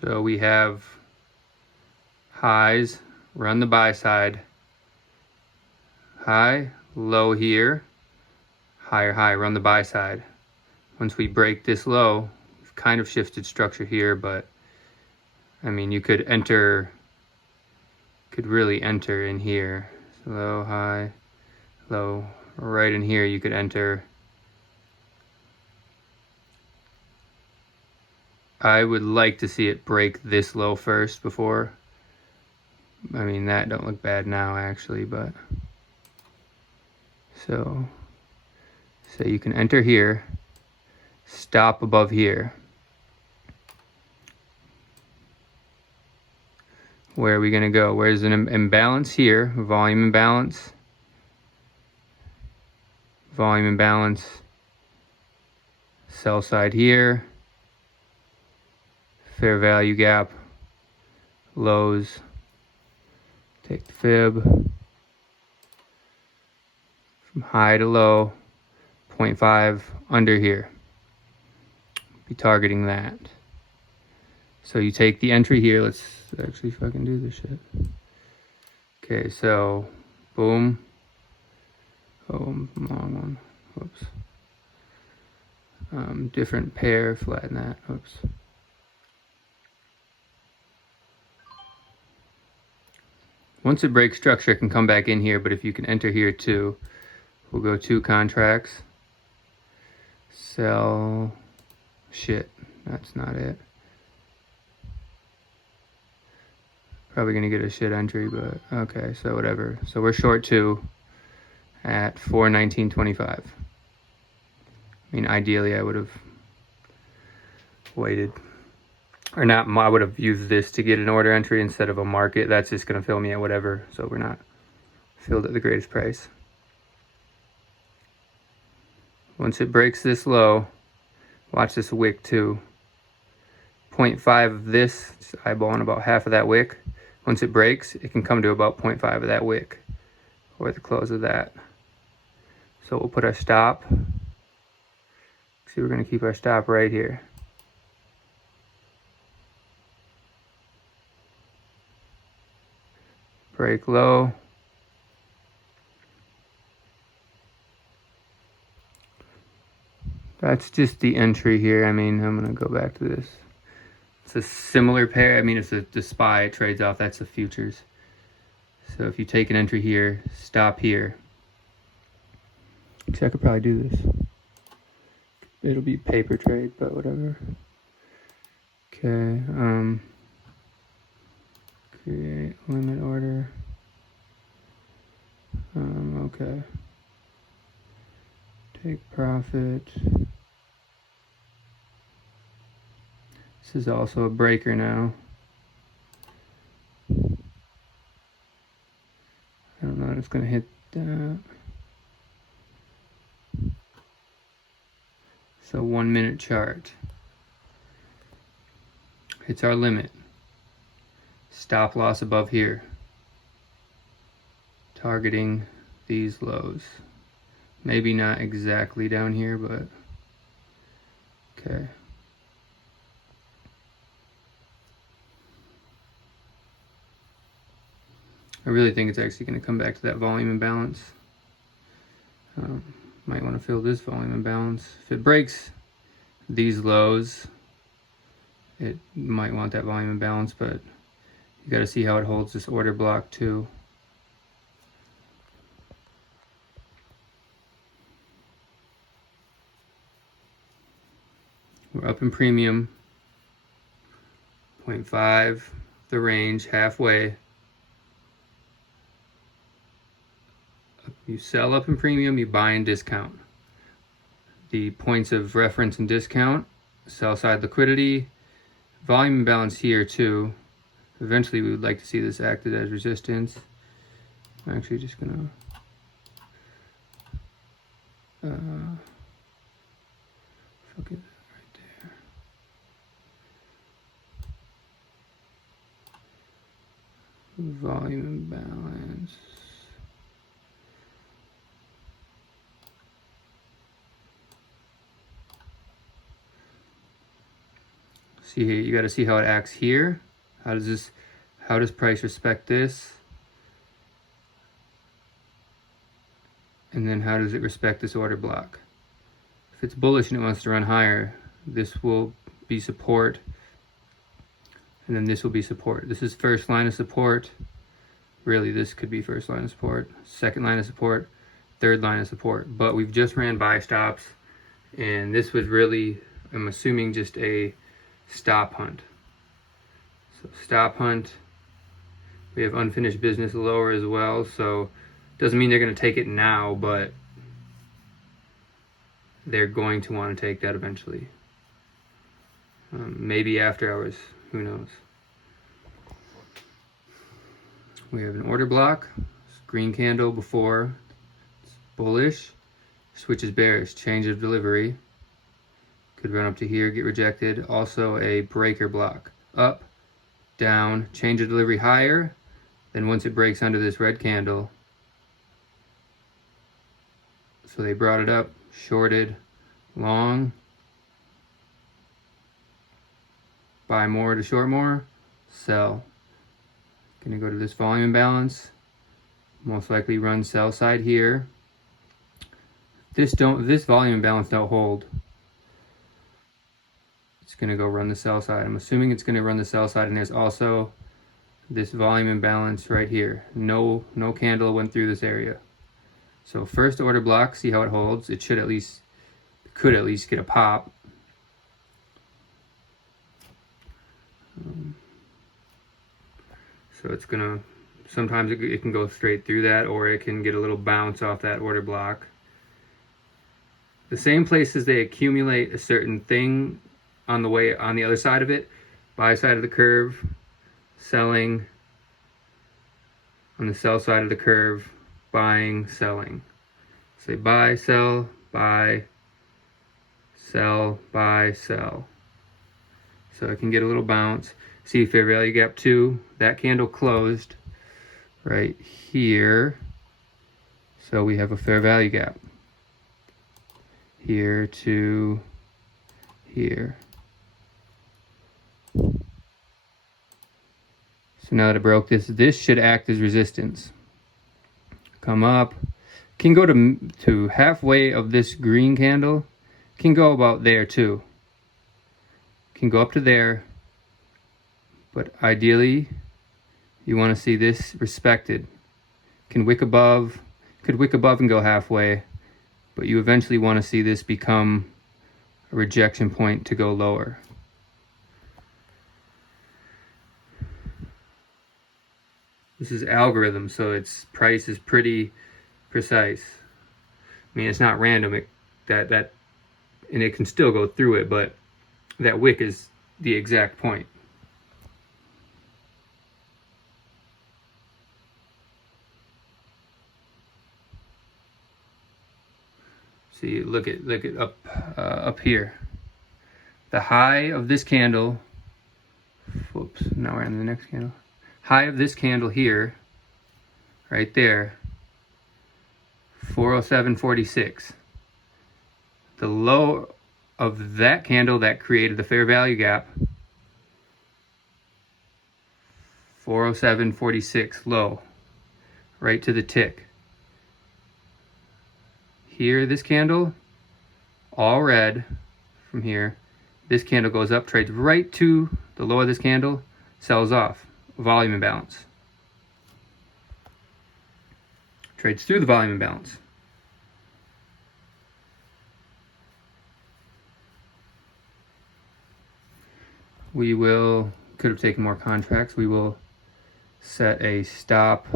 So we have highs, run the buy side, high, low here, higher high, run the buy side. Once we break this low, we've kind of shifted structure here, but I mean, you could really enter in here. So low, high, low, right in here you could enter. I would like to see it break this low first before. I mean, that don't look bad now actually, but so you can enter here, stop above here. Where are we going to go? Where's an imbalance here? Volume imbalance. Volume imbalance. Sell side here. Fair value gap. Lows. Take the fib. From high to low. 0.5 under here. Be targeting that. So you take the entry here. Let's actually fucking do this shit. Okay, so boom. Oh, long one. Whoops. Different pair, flatten that. Oops. Once it breaks structure, it can come back in here, but if you can enter here too, we'll go 2 contracts. Sell. Shit, that's not it. Probably gonna get a shit entry, but okay, so whatever. So we're short 2 at 419.25. I mean, ideally I would have waited, or not, I would have used this to get an order entry instead of a market. That's just gonna fill me at whatever, so we're not filled at the greatest price. Once it breaks this low, watch this wick too. 0.5 of this, just eyeballing about half of that wick. Once it breaks, it can come to about 0.5 of that wick, or the close of that. So we'll put our stop. See, we're gonna keep our stop right here. Break low. That's just the entry here. I mean, I'm gonna go back to this. It's a similar pair. I mean, it's the SPY trades off. That's the futures. So if you take an entry here, stop here. Actually, I could probably do this. It'll be paper trade, but whatever. Okay. Create limit order. Okay. Take profit. This is also a breaker now. I don't know if it's gonna hit that. So 1 minute chart. Hits our limit. Stop loss above here. Targeting these lows. Maybe not exactly down here, but okay. I really think it's actually going to come back to that volume imbalance. Might want to fill this volume imbalance. If it breaks these lows, it might want that volume imbalance, but you got to see how it holds this order block too. We're up in premium. 0.5, the range, halfway. You sell up in premium, you buy in discount. The points of reference and discount, sell side liquidity, volume imbalance here too. Eventually we would like to see this acted as resistance. I'm actually just gonna fuck it right there. Volume imbalance. See here, you got to see how it acts here. How does price respect this? And then how does it respect this order block? If it's bullish and it wants to run higher, this will be support, and then this will be support. This is first line of support. Really, this could be first line of support, second line of support, third line of support. But we've just ran buy stops, and this was really, I'm assuming, just a stop hunt. So stop hunt. We have unfinished business lower as well, so doesn't mean they're going to take it now, but they're going to want to take that eventually. Maybe after hours, who knows. We have an order block, green candle before, it's bullish, switches bearish, change of delivery, could run up to here, get rejected. Also a breaker block, up, down, change of delivery higher, then once it breaks under this red candle, so they brought it up, shorted, long, buy more to short more, sell. Gonna go to this volume imbalance, most likely run sell side here. This volume imbalance don't hold, it's gonna go run the sell side. I'm assuming it's gonna run the sell side, and there's also this volume imbalance right here. No candle went through this area. So first order block, see how it holds. It could at least get a pop. So it's gonna, sometimes it can go straight through that, or it can get a little bounce off that order block. The same places they accumulate a certain thing on the other side of it, buy side of the curve, selling, on the sell side of the curve, buying, selling. Say buy, sell, buy, sell, buy, sell. So it can get a little bounce. See fair value gap 2, that candle closed right here. So we have a fair value gap. Here to here. So now that it broke this should act as resistance. Come up, can go to halfway of this green candle, can go about there too. Can go up to there, but ideally you want to see this respected. Can wick above, could wick above and go halfway, but you eventually want to see this become a rejection point to go lower. This is algorithm, so its price is pretty precise. I mean, it's not random. And it can still go through it, but that wick is the exact point. See, look at up here. The high of this candle. Whoops! Now we're on the next candle. High of this candle here, right there. 407.46. The low of that candle that created the fair value gap. 407.46 low, right to the tick. Here, this candle, all red from here. This candle goes up, trades right to the low of this candle, sells off. Volume imbalance. Trades through the volume imbalance. We could have taken more contracts. We will set a stop.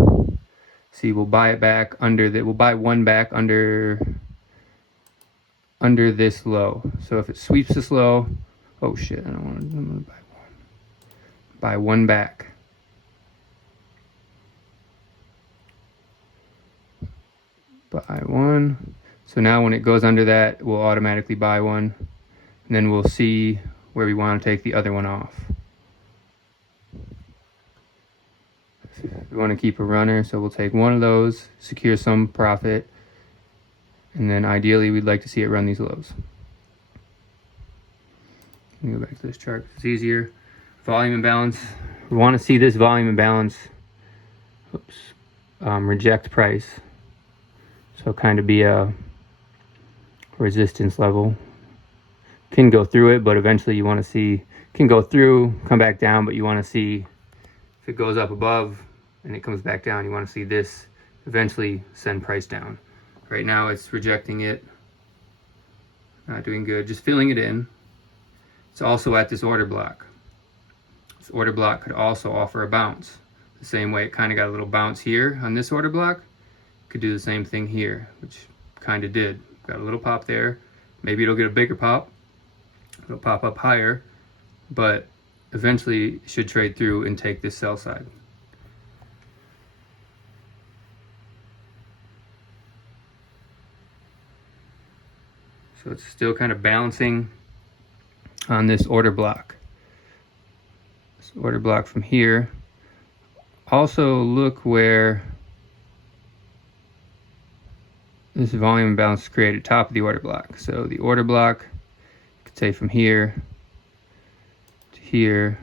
See, we'll buy it back we'll buy one back under this low. So if it sweeps this low, oh shit, I'm gonna buy one. Buy one back. Buy one. So now when it goes under that, we'll automatically buy one. And then we'll see where we want to take the other one off. We want to keep a runner, so we'll take one of those, secure some profit, and then ideally we'd like to see it run these lows. Let me go back to this chart. It's easier. Volume imbalance. We want to see this volume imbalance. Oops. Reject price. So kind of be a resistance level. Can go through it, but eventually you want to see, can go through, come back down, but you want to see if it goes up above and it comes back down, you want to see this eventually send price down. Right now it's rejecting it, not doing good, just filling it in. It's also at this order block. This order block could also offer a bounce. The same way it kind of got a little bounce here on this order block, could do the same thing here, which kind of did. Got a little pop there. Maybe it'll get a bigger pop. It'll pop up higher, but eventually it should trade through and take this sell side. So it's still kind of balancing on this order block. This order block from here. Also look where this volume imbalance is created, top of the order block. So the order block, you could say from here to here,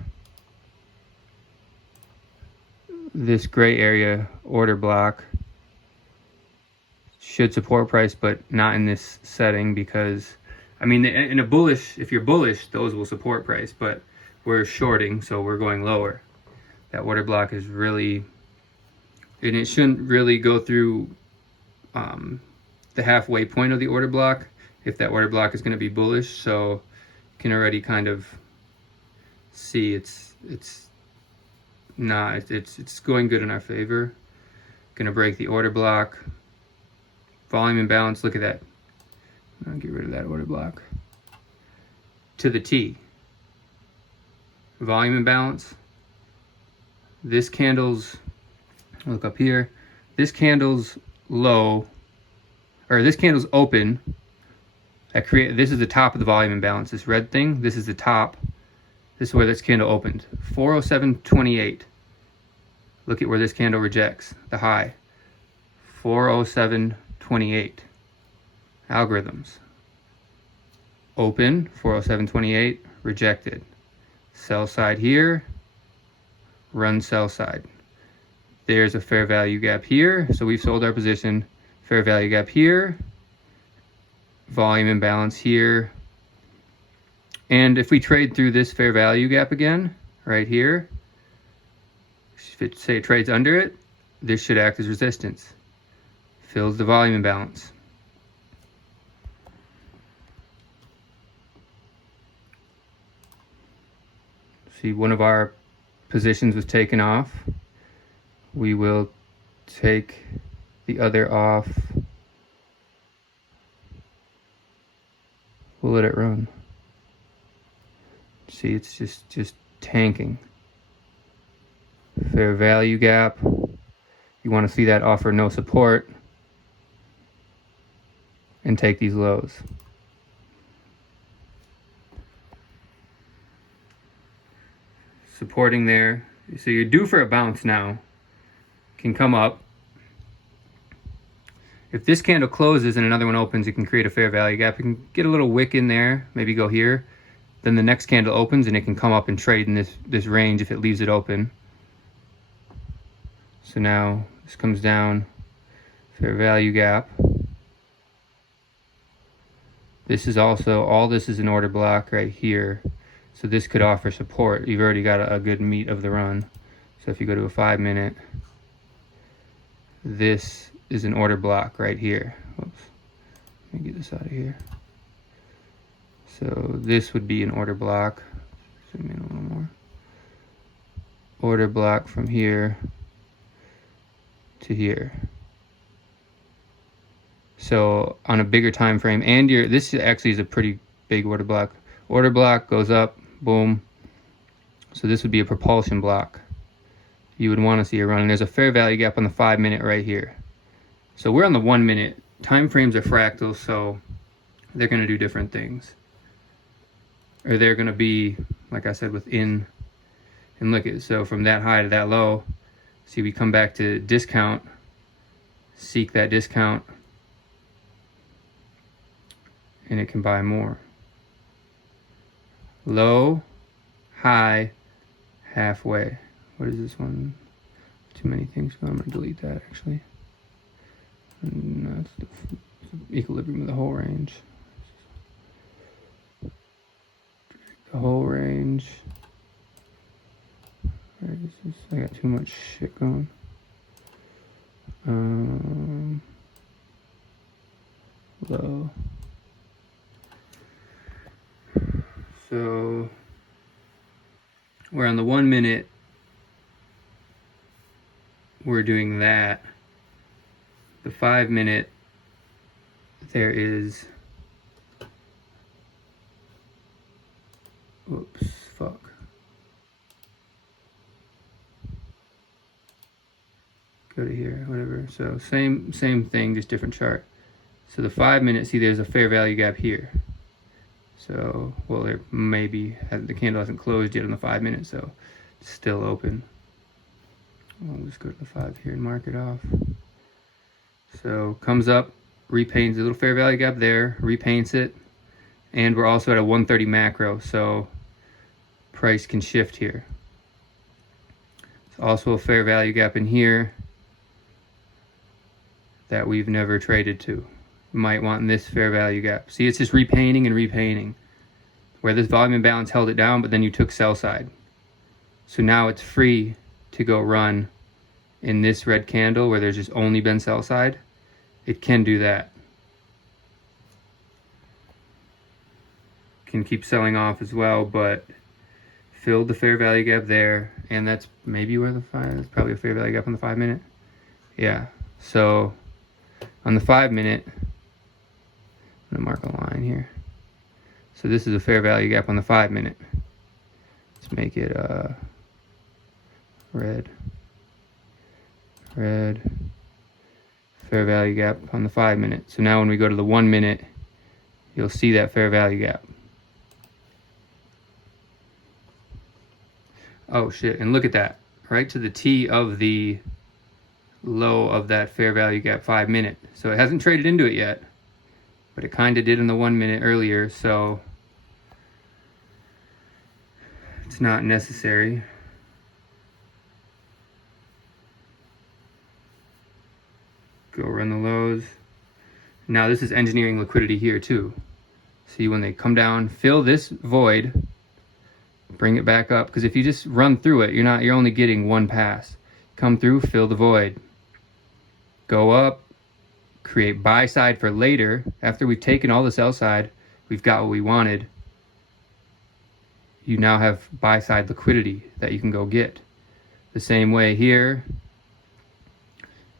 this gray area order block should support price, but not in this setting, because I mean, in a bullish, if you're bullish, those will support price, but we're shorting, so we're going lower. That order block is really, and it shouldn't really go through the halfway point of the order block if that order block is going to be bullish. So you can already kind of see it's going good in our favor. Going to break the order block. Volume imbalance, look at that. I'll get rid of that order block. To the T. Volume imbalance. This candle's, look up here, this candle's low, or this candle's open. This is the top of the volume imbalance. This red thing, this is the top. This is where this candle opened. 407.28. Look at where this candle rejects, the high. 407.28. Algorithms. Open, 407.28, rejected. Sell side here, run sell side. There's a fair value gap here, so we've sold our position. Fair value gap here, volume imbalance here. And if we trade through this fair value gap again, right here, if it, say it trades under it, this should act as resistance. Fills the volume imbalance. See, one of our positions was taken off. We will take the other off. We'll let it run. See, it's just tanking. Fair value gap. You want to see that offer no support and take these lows. Supporting there. So you're due for a bounce now. Can come up. If this candle closes and another one opens, it can create a fair value gap. You can get a little wick in there, maybe go here. Then the next candle opens and it can come up and trade in this range if it leaves it open. So now this comes down, fair value gap. This is also, all this is an order block right here. So this could offer support. You've already got a good meat of the run. So if you go to a 5 minute, this is an order block right here. Oops. Let me get this out of here. So this would be an order block. Zoom in a little more. Order block from here to here. So on a bigger time frame, and this actually is a pretty big order block. Order block goes up, boom. So this would be a propulsion block. You would want to see a run. And there's a fair value gap on the 5 minute right here. So we're on the 1 minute. Time frames are fractals, so they're going to do different things. Or they're going to be, like I said, within. And look at, so from that high to that low, see, we come back to discount, seek that discount, and it can buy more. low, high, halfway. What is this one? Too many things. I'm going to delete that actually. And that's the equilibrium of the whole range. The whole range. Where is this? I got too much shit going. Low. So we're on the 1 minute. We're doing that. The 5 minute, there is, whoops, fuck. Go to here, whatever. So same thing, just different chart. So the 5 minute, see there's a fair value gap here. So, well, there maybe, the candle hasn't closed yet on the 5 minute, so it's still open. I'll just go to the 5 here and mark it off. So comes up, repaints a little fair value gap there, repaints it, and we're also at a 130 macro, so price can shift here. There's also a fair value gap in here that we've never traded to. You might want this fair value gap. See, it's just repainting and repainting. Where this volume imbalance held it down, but then you took sell side. So now it's free to go run in this red candle where there's just only been sell side. It can do that. Can keep selling off as well, but filled the fair value gap there, and that's maybe where that's probably a fair value gap on the 5 minute. Yeah, so on the 5 minute, I'm gonna mark a line here. So this is a fair value gap on the 5 minute. Let's make it red. Red. Fair value gap on the 5 minute. So now when we go to the 1 minute, you'll see that fair value gap. Oh shit, and look at that. Right to the T of the low of that fair value gap 5 minute. So it hasn't traded into it yet, but it kind of did in the 1 minute earlier, so it's not necessary. Go run the lows. Now this is engineering liquidity here too. See, when they come down, fill this void, bring it back up, because if you just run through it, you're only getting one pass. Come through, fill the void. Go up, create buy side for later. After we've taken all the sell side, we've got what we wanted. You now have buy side liquidity that you can go get. The same way here,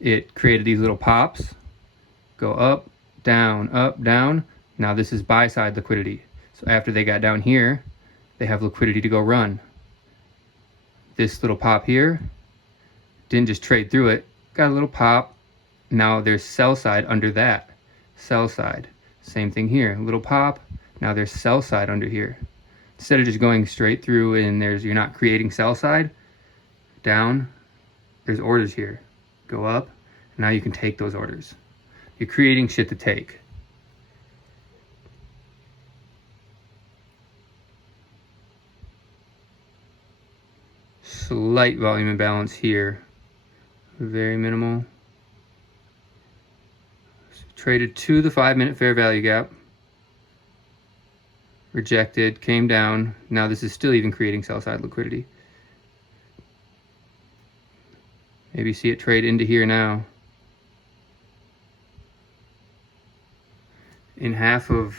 it created these little pops. Go up, down, up, down. Now this is buy side liquidity. So after they got down here, they have liquidity to go run. This little pop here, didn't just trade through it, got a little pop. Now there's sell side under that. Sell side. Same thing here, a little pop. Now there's sell side under here. Instead of just going straight through and you're not creating sell side, down, there's orders here. Go up, now you can take those orders. You're creating shit to take. Slight volume imbalance here, very minimal. So traded to the 5 minute fair value gap, rejected, came down. Now this is still even creating sell side liquidity. Maybe see it trade into here now. In half of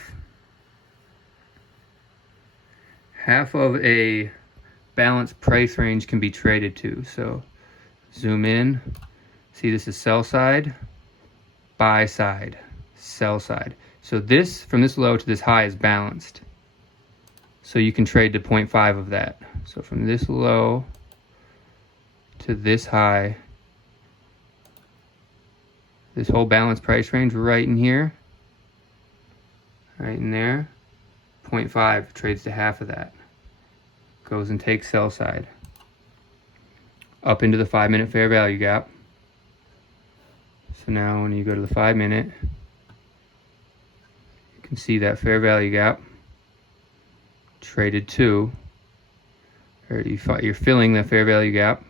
a balanced price range can be traded to. So zoom in, see this is sell side, buy side, sell side. So this, from this low to this high, is balanced. So you can trade to 0.5 of that. So from this low to this high, this whole balanced price range right in here, right in there, 0.5 trades to half of that. Goes and takes sell side. Up into the 5 minute fair value gap. So now when you go to the 5 minute, you can see that fair value gap. traded to, or you're filling the fair value gap.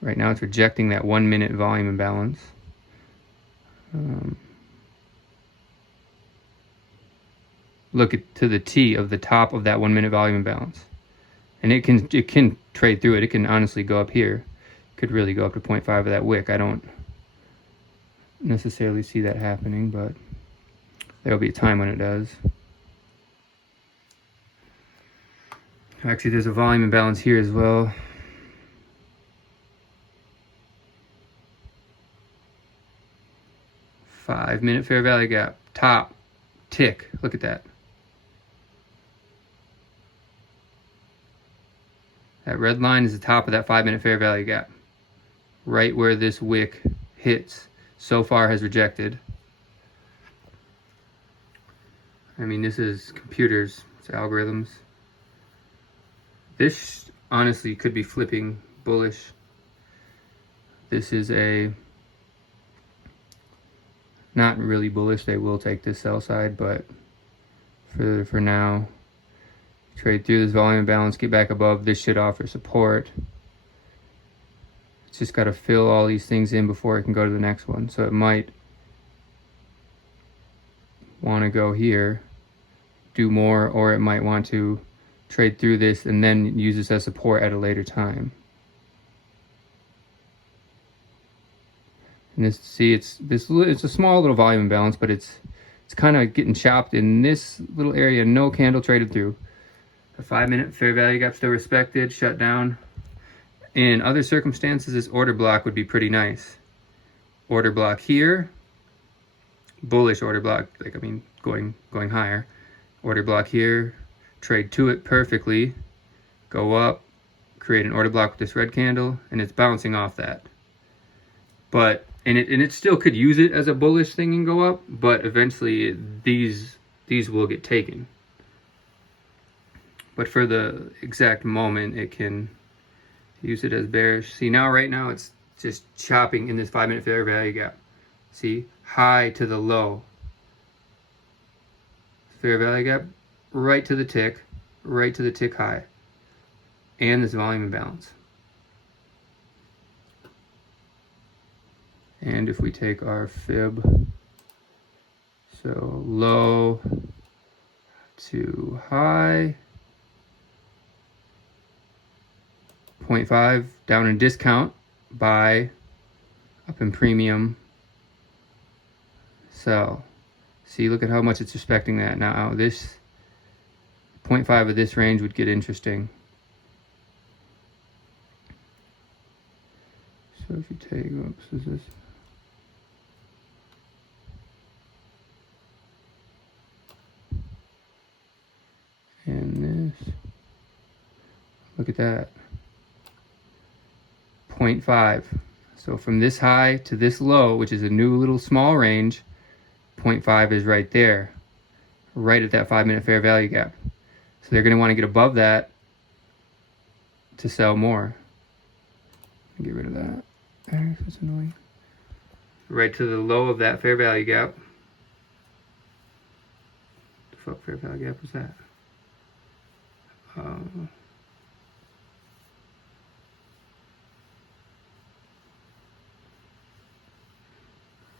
Right now it's rejecting that 1 minute volume imbalance. Look to the T of the top of that 1 minute volume imbalance. And it can trade through it. It can honestly go up here. It could really go up to 0.5 of that wick. I don't necessarily see that happening, but there'll be a time when it does. Actually, there's a volume imbalance here as well. Five-minute fair value gap, top, tick, look at that. That red line is the top of that 5-minute fair value gap. Right where this wick hits, so far has rejected. I mean, this is computers, it's algorithms. This honestly could be flipping bullish. This is not really bullish. They will take this sell side, but for now, trade through this volume imbalance, get back above. This should offer support. It's just got to fill all these things in before it can go to the next one. So it might want to go here, do more, or it might want to trade through this and then use this as support at a later time. And this, see, it's a small little volume imbalance, but it's kind of getting chopped in this little area. No candle traded through. The 5-minute fair value gap still respected, shut down. In other circumstances, this order block would be pretty nice. Order block here, bullish order block, like I mean going higher. Order block here, trade to it perfectly, go up, create an order block with this red candle, and it's bouncing off that. But and it still could use it as a bullish thing and go up, but eventually these will get taken. But for the exact moment, it can use it as bearish. See, now right now it's just chopping in this 5-minute fair value gap. See, high to the low. Fair value gap, right to the tick high. And this volume imbalance. And if we take our fib, so low to high, 0.5 down in discount, buy, up in premium, sell. See, look at how much it's respecting that. Now this 0.5 of this range would get interesting. So if you take, oops, is this? And this, look at that, 0.5. So from this high to this low, which is a new little small range, 0.5 is right there, right at that 5-minute fair value gap. So they're going to want to get above that to sell more. Get rid of that. That's annoying. Right to the low of that fair value gap. The fuck fair value gap was that?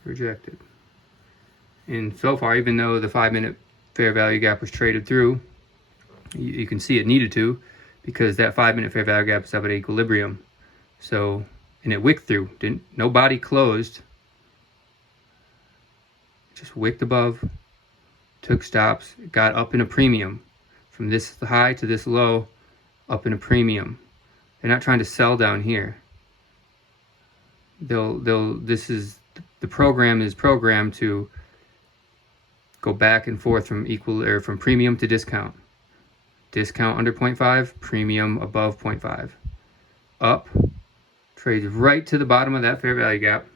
Rejected. And so far, even though the 5-minute fair value gap was traded through, you can see it needed to, because that 5-minute fair value gap is up at equilibrium. So, and it wicked through. No body closed. Just wicked above, took stops, got up in a premium. From this high to this low, up in a premium. They're not trying to sell down here. The program is programmed to go back and forth from premium to discount. Discount under 0.5, premium above 0.5. Up, trades right to the bottom of that fair value gap.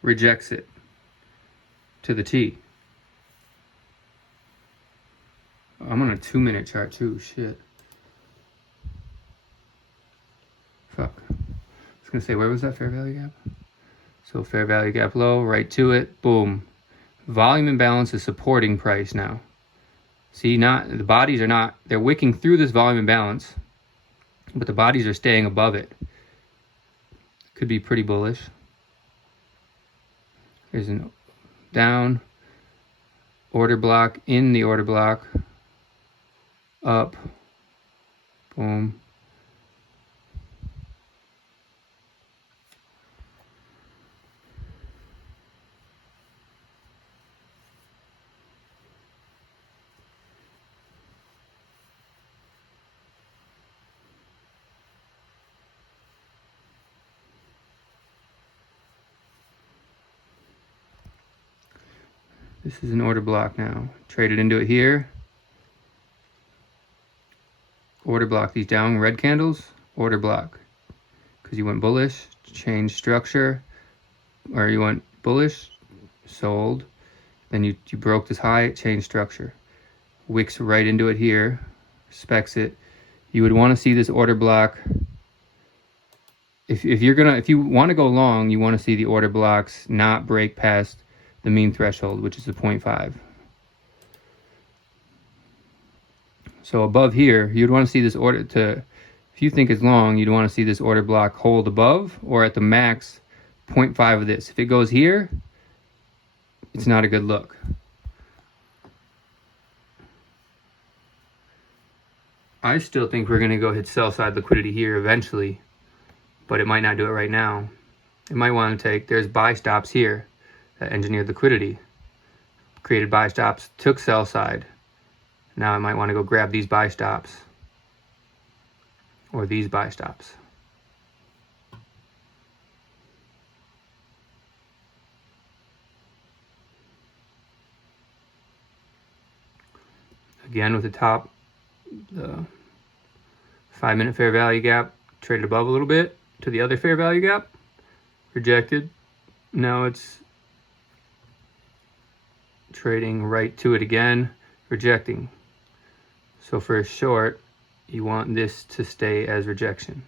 Rejects it to the T. I'm on a 2-minute chart too, shit. Fuck. I was gonna say, where was that fair value gap? So fair value gap low, right to it, boom. Volume imbalance is supporting price now. See, the bodies are not, they're wicking through this volume imbalance, but the bodies are staying above it. Could be pretty bullish. There's an down, order block, in the order block, up, boom. This is an order block now. Traded into it here. Order block, these down red candles, order block. Because you went bullish, change structure, or you went bullish, sold. Then you broke this high, change structure. Wicks right into it here, specs it. You would want to see this order block. If you want to go long, you want to see the order blocks not break past the mean threshold, which is the 0.5. So above here, you'd want to see this order if you think it's long, you'd want to see this order block hold above or at the max 0.5 of this. If it goes here, it's not a good look. I still think we're going to go hit sell side liquidity here eventually, but it might not do it right now. It might want to there's buy stops here that engineered liquidity, created buy stops, took sell side. Now I might want to go grab these buy stops or these buy stops. Again with the top, the 5-minute fair value gap traded above a little bit to the other fair value gap, rejected. Now it's trading right to it again, rejecting. So for a short, you want this to stay as rejection.